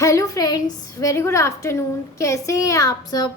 Hello friends, very good afternoon. कैसे हैं आप सब?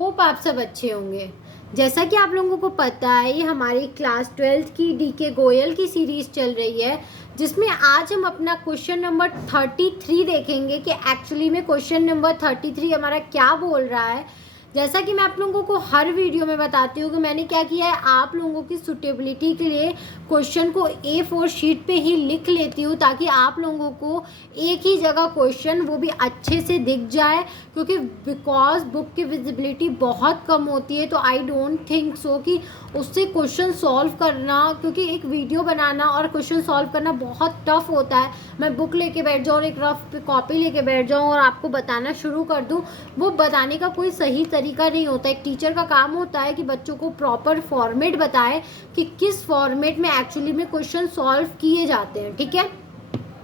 होप आप सब अच्छे होंगे। जैसा कि आप लोगों को पता है, ये हमारी क्लास 12th की डीके गोयल की सीरीज़ चल रही है, जिसमें आज हम अपना क्वेश्चन नंबर 33 देखेंगे कि एक्चुअली में क्वेश्चन नंबर 33 हमारा क्या बोल रहा है। जैसा कि मैं आप लोगों को हर वीडियो में बताती हूँ कि मैंने क्या किया है, आप लोगों की सुटेबिलिटी के लिए क्वेश्चन को A4 शीट पे ही लिख लेती हूँ, ताकि आप लोगों को एक ही जगह क्वेश्चन वो भी अच्छे से दिख जाए, क्योंकि बिकॉज बुक की विजिबिलिटी बहुत कम होती है। तो आई डोंट थिंक सो कि उससे क्वेश्चन सॉल्व करना, क्योंकि एक वीडियो बनाना और क्वेश्चन सॉल्व करना बहुत टफ होता है। मैं बुक लेके बैठ जाऊँ और एक रफ कॉपी लेके बैठ जाऊँ और आपको बताना शुरू कर दूँ, वो बताने का कोई सही तरीका नहीं होता। एक टीचर का काम होता है कि बच्चों को प्रॉपर फॉर्मेट बताए कि किस फॉर्मेट में एक्चुअली में क्वेश्चन सॉल्व किए जाते हैं। ठीक है,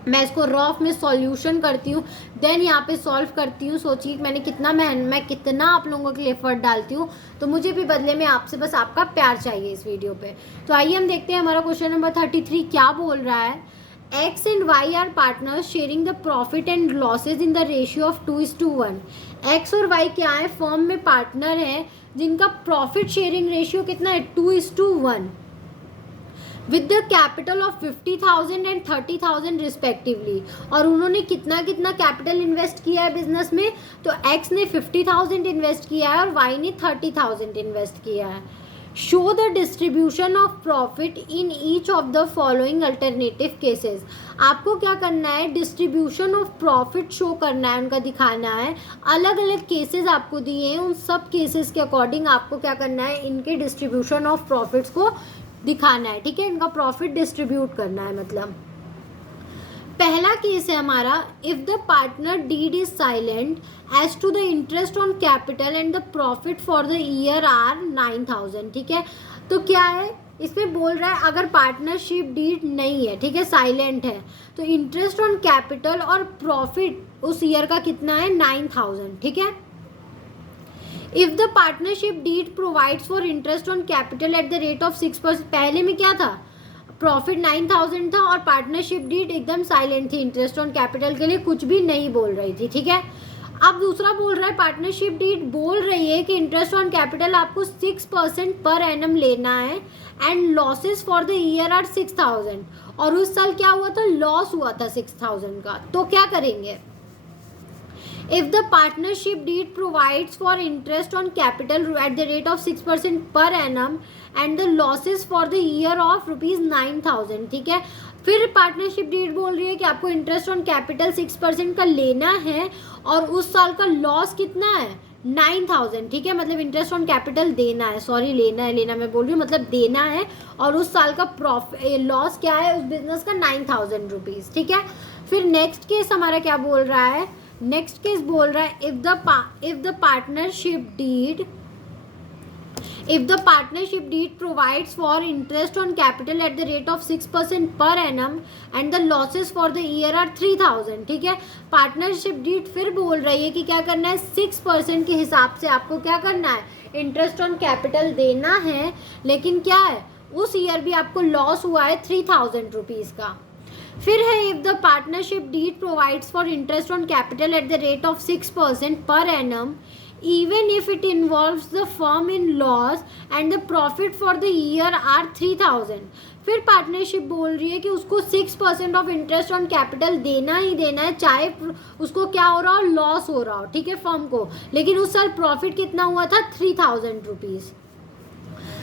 मैं इसको रफ में सॉल्यूशन करती हूँ, देन यहाँ पे सॉल्व करती हूँ। सोचिए मैंने मैं कितना आप लोगों के लिए एफर्ट डालती हूँ, तो मुझे भी बदले में आपसे बस आपका प्यार चाहिए इस वीडियो पे। तो आइए हम देखते हैं हमारा क्वेश्चन नंबर 33 क्या बोल रहा है। X and Y are partners sharing the profit and losses in the ratio of 2:1। X और Y क्या है, फर्म में पार्टनर है जिनका प्रॉफिट शेयरिंग रेशियो कितना है, 2:1, with the capital of 50,000 and 30,000 respectively. और उन्होंने कितना कितना कैपिटल इन्वेस्ट किया है बिजनेस में, तो एक्स ने 50,000 इन्वेस्ट किया है और वाई ने 30,000 इन्वेस्ट किया है। Show the distribution of profit in each of the following alternative cases. आपको क्या करना है, डिस्ट्रीब्यूशन ऑफ प्रॉफिट शो करना है, उनका दिखाना है। अलग अलग केसेस आपको दिए हैं, उन सब केसेस के अकॉर्डिंग आपको क्या करना है, इनके डिस्ट्रीब्यूशन ऑफ प्रॉफिट्स को दिखाना है। ठीक है, इनका प्रॉफिट डिस्ट्रीब्यूट करना है। मतलब पहला केस है हमारा, if the partner deed is silent as to the interest on capital and the profit for the year are 9,000। ठीक है, तो क्या है इसमें बोल रहा है, अगर पार्टनरशिप डीड नहीं है, ठीक है, साइलेंट है, तो इंटरेस्ट ऑन कैपिटल और प्रॉफिट उस ईयर का कितना है, 9,000। ठीक है, if the partnership deed provides for interest on capital at the rate of 6%। पहले में क्या था, प्रॉफिट 9,000 था और पार्टनरशिप डीड एकदम साइलेंट थी, इंटरेस्ट ऑन कैपिटल के लिए कुछ भी नहीं बोल रही थी। ठीक है, अब दूसरा बोल रहा है, पार्टनरशिप डीड बोल रही है कि इंटरेस्ट ऑन कैपिटल आपको 6% पर एनम लेना है and losses for the year are 6,000। और उस साल क्या हुआ था, लॉस हुआ था 6,000 का। तो क्या करेंगे, if the partnership deed provides for interest on capital at the rate of 6% per annum and the losses for the year of ₹9,000। ठीक है, फिर पार्टनरशिप डीड बोल रही है कि आपको इंटरेस्ट ऑन कैपिटल 6% का लेना है और उस साल का लॉस कितना है, 9,000। ठीक है, मतलब इंटरेस्ट ऑन कैपिटल देना है, सॉरी लेना मैं बोल रही हूँ, मतलब देना है, और उस साल का लॉस क्या है उस बिजनेस का, 9,000 रुपीज़। ठीक है, फिर नेक्स्ट केस हमारा क्या बोल रहा है, नेक्स्ट केस बोल रहा है, if the partnership deed provides for interest on capital at the rate of 6% per annum and the losses for the year are 3,000। ठीक है, पार्टनरशिप डीड फिर बोल रही है कि क्या करना है, 6% के हिसाब से आपको क्या करना है, इंटरेस्ट ऑन कैपिटल देना है, लेकिन क्या है उस ईयर भी आपको लॉस हुआ है 3,000 रुपीज़ का। फिर है, if the partnership deed provides for interest on capital at the rate of 6% per annum even if it involves the firm in loss and the profit for the year are 3,000। फिर partnership बोल रही है कि उसको 6% of interest on capital देना ही देना है, चाहे उसको क्या हो रहा हो, लॉस हो रहा हो। ठीक है, फर्म को, लेकिन उस साल प्रॉफिट कितना हुआ था, 3,000 रुपीज़।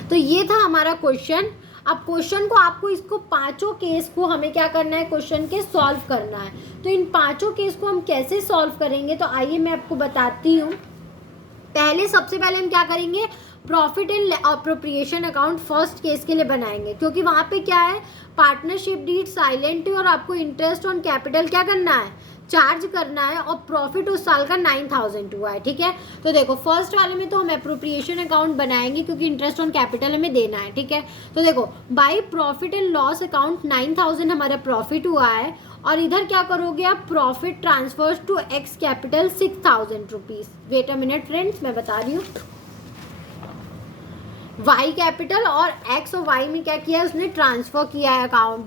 तो ये था हमारा क्वेश्चन। अब क्वेश्चन को आपको इसको पांचों केस को हमें क्या करना है, क्वेश्चन के सॉल्व करना है। तो इन पांचों केस को हम कैसे सॉल्व करेंगे, तो आइए मैं आपको बताती हूँ। सबसे पहले हम क्या करेंगे, profit and appropriation account first case के लिए बनाएंगे, क्योंकि वहाँ पे क्या है, पार्टनरशिप डीड साइलेंट है और आपको इंटरेस्ट ऑन कैपिटल क्या करना है, चार्ज करना है, और प्रॉफिट उस साल का 9,000 हुआ है। ठीक है, तो देखो फर्स्ट वाले में तो हम अप्रोप्रिएशन अकाउंट बनाएंगे, क्योंकि इंटरेस्ट ऑन कैपिटल हमें देना है। ठीक है, तो देखो by profit and loss account 9,000 हमारा प्रॉफिट हुआ है, और इधर क्या करोगे आप, profit transfers to X capital 6,000 rupees. Wait a minute friends, मैं बता रही हूँ। वाई कैपिटल और एक्स और वाई में क्या किया, उसने ट्रांसफर किया है अकाउंट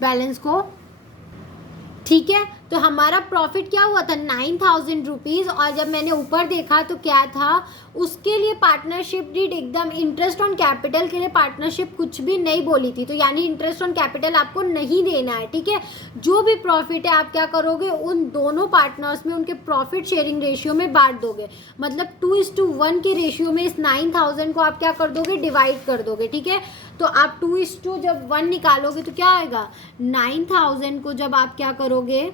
बैलेंस को। ठीक है, तो हमारा प्रॉफिट क्या हुआ था 9,000 रुपीज़, और जब मैंने ऊपर देखा तो क्या था, उसके लिए पार्टनरशिप डीड एकदम इंटरेस्ट ऑन कैपिटल के लिए पार्टनरशिप कुछ भी नहीं बोली थी, तो यानी इंटरेस्ट ऑन कैपिटल आपको नहीं देना है, ठीक है। जो भी प्रॉफिट है आप क्या करोगे, उन दोनों पार्टनर्स में उनके प्रॉफिट शेयरिंग रेशियो में बांट दोगे, मतलब 2:1 के रेशियो में इस 9,000 को आप क्या कर दोगे, डिवाइड कर दोगे, ठीक है। तो आप 2:1 निकालोगे तो क्या आएगा, 9,000 को जब आप क्या करोगे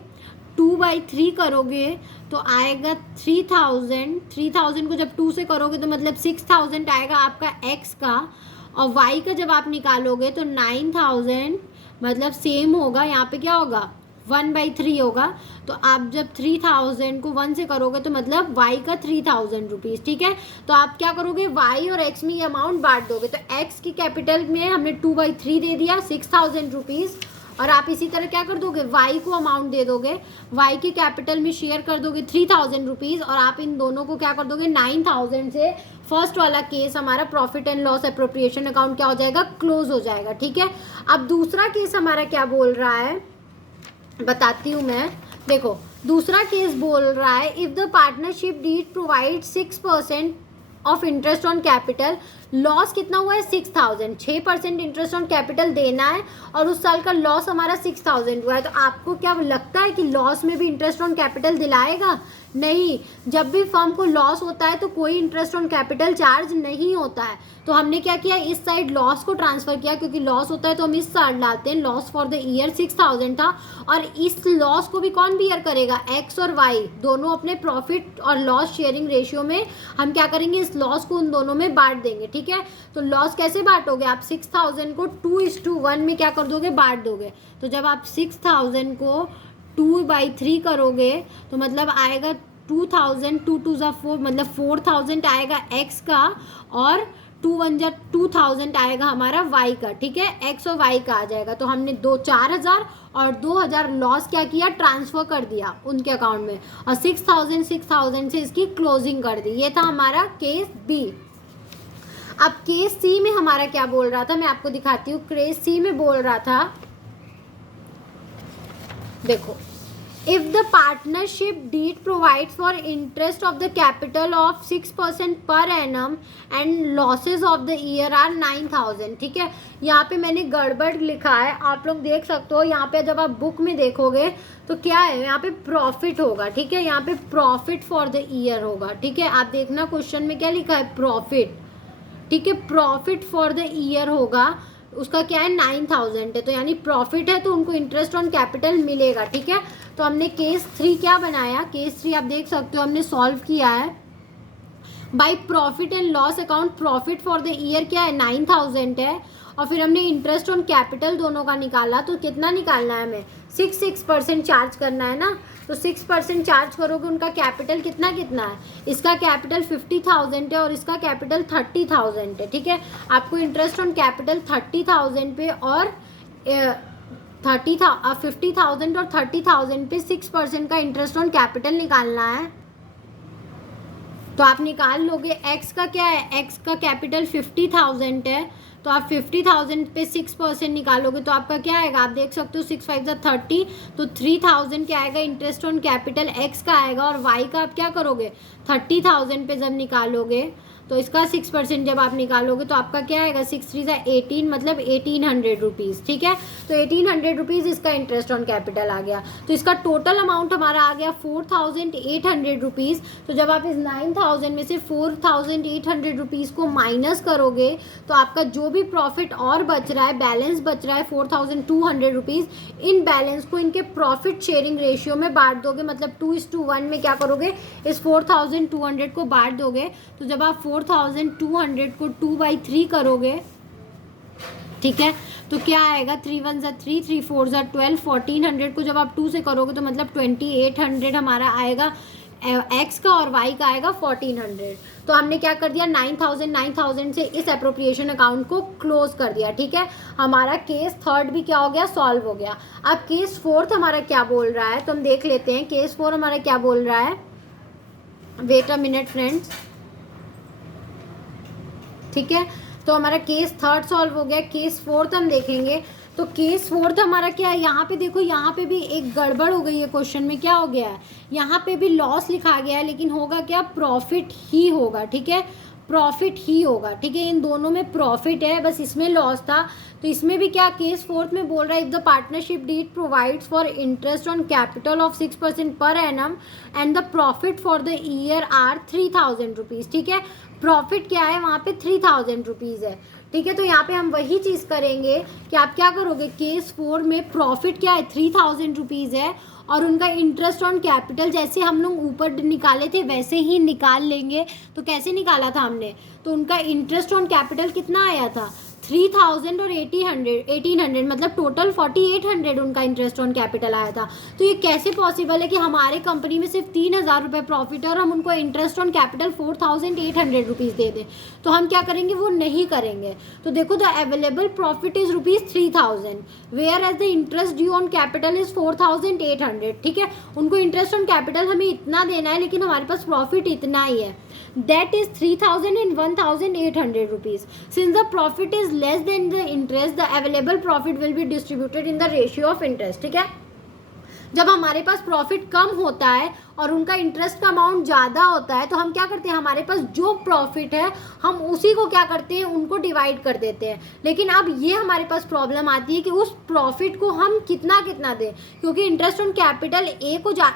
2/3 करोगे तो आएगा 3,000 को जब 2 से करोगे तो मतलब 6,000 आएगा आपका x का, और y का जब आप निकालोगे तो 9,000 मतलब सेम होगा, यहाँ पे क्या होगा 1/3 होगा। तो आप जब 3,000 को 1 से करोगे तो मतलब y का 3,000 रुपीज़, ठीक है। तो आप क्या करोगे, y और x में ये अमाउंट बांट दोगे, तो x की कैपिटल में हमने 2/3 दे दिया 6,000 रुपीज़, और आप इसी तरह क्या कर दोगे, y को अमाउंट दे दोगे, y के कैपिटल में शेयर कर दोगे 3,000 रुपीज़, और आप इन दोनों को क्या कर दोगे 9,000 से। फर्स्ट वाला केस हमारा profit and loss appropriation account क्या हो जाएगा, क्लोज हो जाएगा, ठीक है। अब दूसरा केस हमारा क्या बोल रहा है बताती हूँ मैं। देखो दूसरा केस बोल रहा है, if the partnership deed provide 6% of interest on capital, loss कितना हुआ है 6,000, 6% इंटरेस्ट ऑन कैपिटल देना है, और उस साल का लॉस हमारा 6,000 हुआ है। तो आपको क्या लगता है कि लॉस में भी इंटरेस्ट ऑन कैपिटल दिलाएगा? नहीं, जब भी फर्म को लॉस होता है तो कोई इंटरेस्ट ऑन कैपिटल चार्ज नहीं होता है। तो हमने क्या किया, इस साइड लॉस को ट्रांसफ़र किया, क्योंकि लॉस होता है तो हम इस साइड लाते हैं। लॉस फॉर द ईयर 6,000 था, और इस लॉस को भी कौन बियर करेगा, एक्स और वाई दोनों अपने प्रॉफिट और लॉस शेयरिंग रेशियो में हम क्या करेंगे, इस लॉस को उन दोनों में बांट देंगे, ठीक है। तो लॉस कैसे बांटोगे, आप 6,000 को 2:1 में क्या कर दोगे, बांट दोगे। तो जब आप 6,000 को 2/3 करोगे तो मतलब आएगा 2,000, 2 2 ज़ा 4 मतलब 4,000 आएगा x का, और 2 1 जा 2,000 आएगा हमारा y का, ठीक है। x और y का आ जाएगा। तो हमने 4,000 और 2,000 लॉस क्या किया, ट्रांसफ़र कर दिया उनके अकाउंट में, और 6,000 से इसकी क्लोजिंग कर दी। ये था हमारा केस बी। अब केस सी में हमारा क्या बोल रहा था, मैं आपको दिखाती हूँ। केस सी में बोल रहा था, देखो, if the partnership deed provides for interest of the capital of 6% per annum and losses of the year are 9,000, ठीक है। यहाँ पे मैंने गड़बड़ लिखा है, आप लोग देख सकते हो। यहाँ पे जब आप बुक में देखोगे तो क्या है, यहाँ पे प्रॉफिट होगा, ठीक है। यहाँ पे प्रॉफिट फॉर द ईयर होगा, ठीक है। आप देखना क्वेश्चन में क्या लिखा है, प्रॉफिट, ठीक है। प्रॉफिट फॉर द ईयर होगा, उसका क्या है 9,000 है, तो यानी प्रॉफिट है तो उनको इंटरेस्ट ऑन कैपिटल मिलेगा, ठीक है। तो हमने केस 3 क्या बनाया, केस 3 आप देख सकते हो हमने सॉल्व किया है by profit and loss account. Profit for the year क्या है 9,000 है, और फिर हमने इंटरेस्ट ऑन कैपिटल दोनों का निकाला। तो कितना निकालना है हमें, 6% चार्ज करना है ना। तो 6% चार्ज करोगे, उनका कैपिटल कितना कितना है, इसका कैपिटल 50,000 है और इसका कैपिटल 30,000 है, ठीक है। आपको इंटरेस्ट ऑन कैपिटल 30,000 पे और 50,000 और 30,000 पे 6% का इंटरेस्ट ऑन कैपिटल निकालना है। तो आप निकाल लोगे, x का क्या है, x का कैपिटल 50,000 है, तो आप 50,000 पे 6% निकालोगे तो आपका क्या आएगा, आप देख सकते हो 6 5 30, तो 3,000 क्या आएगा, इंटरेस्ट ऑन कैपिटल x का आएगा, और y का आप क्या करोगे 30,000 पे जब निकालोगे तो इसका 6% जब आप निकालोगे तो आपका क्या आएगा, 6 3 18 मतलब 1,800 रुपीज़, ठीक है। तो 1,800 रुपीज़ इसका इंटरेस्ट ऑन कैपिटल आ गया। तो इसका टोटल अमाउंट हमारा आ गया 4,800 रुपीज़। तो जब आप इस 9,000 में से 4,800 रुपीज़ को माइनस करोगे तो आपका जो भी प्रॉफिट और बच रहा है, बैलेंस बच रहा है 4,200 रुपीज़, इन बैलेंस को इनके प्रॉफिट शेयरिंग रेशियो में बांट दोगे, मतलब 2:1 में क्या करोगे, इस 4,200 को बांट दोगे। तो जब आप 4,200 को 2/3 करोगे, ठीक है, तो क्या आएगा, 3 1 ज़ा 3, 3 4 ज़ा 12, 1,400 को जब आप 2 से करोगे तो मतलब 2,800 हमारा आएगा x का, और y का आएगा 1,400। तो हमने क्या कर दिया, 9,000 से इस अप्रोप्रिएशन अकाउंट को क्लोज कर दिया, ठीक है। हमारा केस थर्ड भी क्या हो गया, सॉल्व हो गया। अब केस फोर्थ हमारा क्या बोल रहा है तो हम देख लेते हैं। केस 4 हमारा क्या बोल रहा है, वेट अ मिनट फ्रेंड्स, ठीक है। तो हमारा केस थर्ड सॉल्व हो गया। केस फोर्थ हम देखेंगे। तो केस फोर्थ हमारा क्या है, यहाँ पे देखो, यहाँ पे भी एक गड़बड़ हो गई है क्वेश्चन में। क्या हो गया है, यहाँ पे भी लॉस लिखा गया है, लेकिन होगा क्या, प्रॉफिट ही होगा। ठीक है, प्रॉफिट ही होगा। ठीक है, इन दोनों में प्रॉफिट है, बस इसमें लॉस था। तो इसमें भी क्या, केस फोर्थ में बोल रहा है, if the partnership deed provides for interest on capital of 6% per annum and the profit for the year are 3000 rupees. ठीक है, प्रॉफिट क्या है वहाँ पे, 3000 रुपीज़ है। ठीक है, तो यहाँ पे हम वही चीज़ करेंगे कि आप क्या करोगे, केस 4 में प्रॉफिट क्या है, 3000 रुपीज़ है, और उनका इंटरेस्ट ऑन कैपिटल जैसे हम लोग ऊपर निकाले थे वैसे ही निकाल लेंगे। तो कैसे निकाला था हमने, तो उनका इंटरेस्ट ऑन कैपिटल कितना आया था, 3000 और 1800 मतलब टोटल 4800 उनका इंटरेस्ट ऑन कैपिटल आया था। तो ये कैसे पॉसिबल है कि हमारे कंपनी में सिर्फ 3000 रुपये प्रॉफिट है और हम उनको इंटरेस्ट ऑन कैपिटल 4800 रुपीज़ दे दें। तो हम क्या करेंगे, वो नहीं करेंगे। तो देखो, the available profit is ₹3000 whereas the interest due on capital is 4800। ठीक है, उनको इंटरेस्ट ऑन कैपिटल हमें इतना देना है, लेकिन हमारे पास प्रॉफिट इतना ही है, that is 3000 and 1800 rupees. Since the profit is less than the interest, the available profit will be distributed in the ratio of interest. ठीक है, जब हमारे पास प्रॉफिट कम होता है और उनका इंटरेस्ट का अमाउंट ज़्यादा होता है, तो हम क्या करते हैं, हमारे पास जो प्रॉफिट है हम उसी को क्या करते हैं, उनको डिवाइड कर देते हैं। लेकिन अब ये हमारे पास प्रॉब्लम आती है कि उस प्रॉफिट को हम कितना कितना दें, क्योंकि इंटरेस्ट ऑन कैपिटल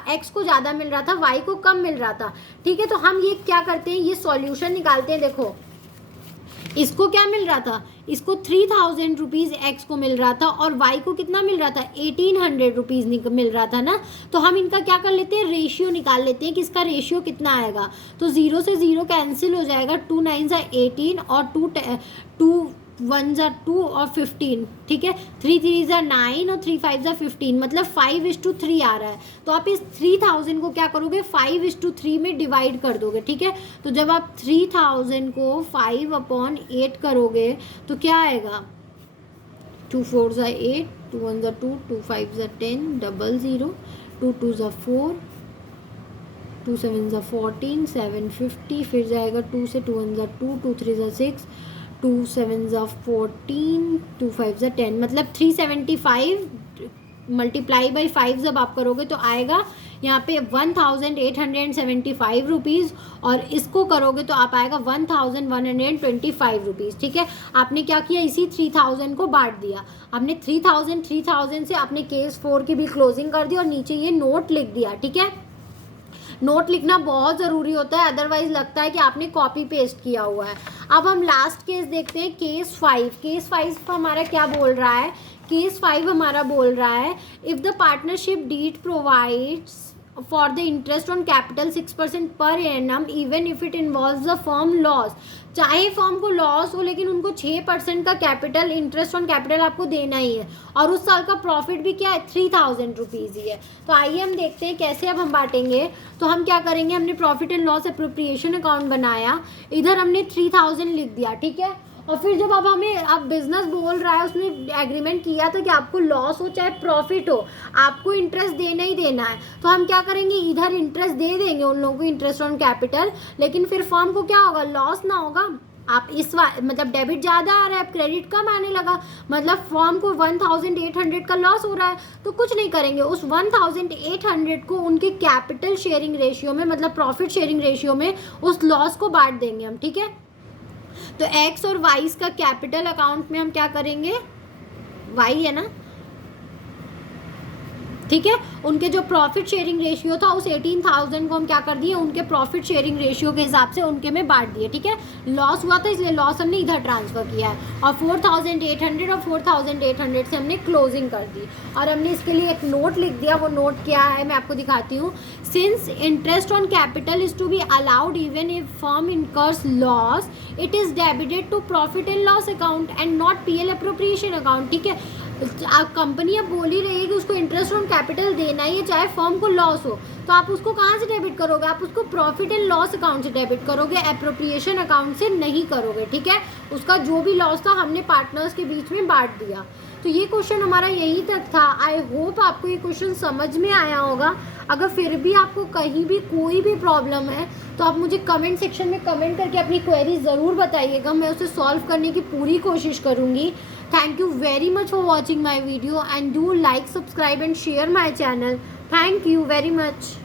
एक्स को ज़्यादा मिल रहा था, वाई को कम मिल रहा था। ठीक है, तो हम ये क्या करते हैं, ये सॉल्यूशन निकालते हैं। देखो, इसको क्या मिल रहा था, इसको 3000 रुपीज़ एक्स को मिल रहा था और वाई को कितना मिल रहा था, 1800 रुपीज़ मिल रहा था ना। तो हम इनका क्या कर लेते हैं, रेशियो निकाल लेते हैं कि इसका रेशियो कितना आएगा। तो 0 से 0 कैंसिल हो जाएगा, 2 9 18 और 2 1 2 और 15। ठीक है, 3 3 9 और 3 5 15, मतलब 5:3 आ रहा है। तो आप इस 3000 को क्या करोगे, 5:3 में डिवाइड कर दोगे। ठीक है, तो जब आप 3000 को 5/8 करोगे तो क्या आएगा, 2 4 8, 2 1 2, 2 5 10, 00, 2 2 4, 2 7 14, 750, फिर जाएगा 2 से 2 1 2, 2 3 6, 2 7 14, 2 5 10, मतलब 375 मल्टीप्लाई बाई 5 जब आप करोगे तो आएगा यहाँ पे 1875 रुपीज़, और इसको करोगे तो आप आएगा 1125 रुपीज़। ठीक है, आपने क्या किया, इसी 3000 को बांट दिया। आपने 3000 से आपने केस 4 की भी क्लोजिंग कर दी और नीचे ये नोट लिख दिया। ठीक है, नोट लिखना बहुत ज़रूरी होता है, अदरवाइज लगता है कि आपने कॉपी पेस्ट किया हुआ है। अब हम लास्ट केस देखते हैं, केस 5। केस 5 हमारा क्या बोल रहा है, केस 5 हमारा बोल रहा है, if the partnership deed provides for the interest on capital 6% per annum even if it involves the firm loss. चाहे फर्म को लॉस हो, लेकिन उनको 6% का कैपिटल, इंटरेस्ट ऑन कैपिटल आपको देना ही है, और उस साल का प्रॉफिट भी क्या है, 3000 रुपीज़ ही है। तो आइए हम देखते हैं कैसे अब हम बांटेंगे। तो हम क्या करेंगे, हमने profit and loss appropriation account बनाया, इधर हमने 3000 लिख दिया। ठीक है, और फिर जब अब हमें, अब बिजनेस बोल रहा है, उसने एग्रीमेंट किया था कि आपको लॉस हो चाहे प्रॉफिट हो, आपको इंटरेस्ट देना ही देना है। तो हम क्या करेंगे, इधर इंटरेस्ट दे देंगे उन लोगों को, इंटरेस्ट ऑन कैपिटल, लेकिन फिर फर्म को क्या होगा, लॉस ना होगा। आप मतलब डेबिट ज़्यादा आ रहा है, क्रेडिट कम आने लगा, मतलब फर्म को 1800 का लॉस हो रहा है। तो कुछ नहीं करेंगे, उस 1800 को उनके कैपिटल शेयरिंग रेशियो में, मतलब प्रॉफिट शेयरिंग रेशियो में उस लॉस को बांट देंगे हम। ठीक है, तो एक्स और वाई का कैपिटल अकाउंट में हम क्या करेंगे, वाई है ना, ठीक है, उनके जो प्रॉफिट शेयरिंग रेशियो था उस 18,000 को हम क्या कर दिए, उनके प्रॉफिट शेयरिंग रेशियो के हिसाब से उनके में बांट दिए। ठीक है, लॉस हुआ था इसलिए लॉस हमने इधर ट्रांसफ़र किया है, और 4,800 और 4,800 से हमने क्लोजिंग कर दी, और हमने इसके लिए एक नोट लिख दिया। वो नोट क्या है मैं आपको दिखाती हूँ। Since interest on capital is to be allowed even if firm incurs loss, it is debited to profit and loss account and not PL appropriation account. ठीक है, कंपनी अब बोल ही रही है कि उसको इंटरेस्ट ऑन कैपिटल देना ही है चाहे फर्म को लॉस हो, तो आप उसको कहाँ से डेबिट करोगे, आप उसको प्रॉफिट एंड लॉस अकाउंट से डेबिट करोगे, एप्रोप्रिएशन अकाउंट से नहीं करोगे। ठीक है, उसका जो भी लॉस था हमने पार्टनर्स के बीच में बांट दिया। तो ये क्वेश्चन हमारा यही तक था। आई होप आपको ये क्वेश्चन समझ में आया होगा। अगर फिर भी आपको कहीं भी कोई भी प्रॉब्लम है तो आप मुझे कमेंट सेक्शन में कमेंट करके अपनी क्वेरी ज़रूर बताइएगा, मैं उसे सॉल्व करने की पूरी कोशिश करूँगी। Thank you very much for watching my video and do like, subscribe and share my channel. Thank you very much.